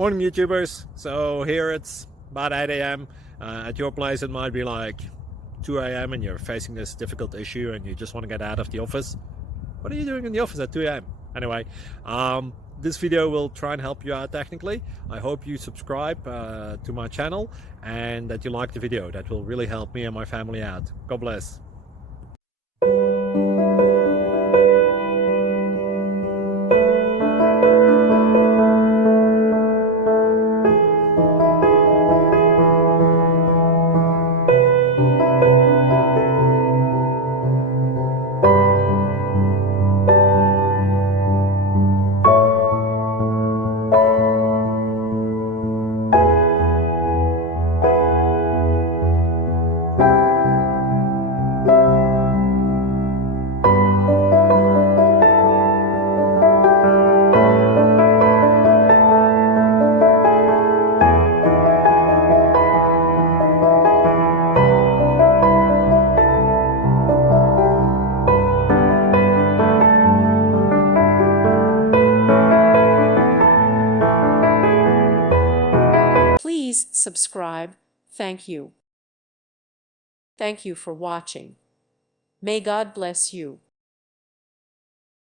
Morning, YouTubers. So here it's about 8 a.m. At your place, it might be like 2 a.m. and you're facing this difficult issue and you just want to get out of the office. What are you doing in the office at 2 a.m.? Anyway, this video will try and help you out technically. I hope you subscribe to my channel and that you like the video. That will really help me and my family out. God bless. Please subscribe. Thank you. Thank you for watching. May God bless you.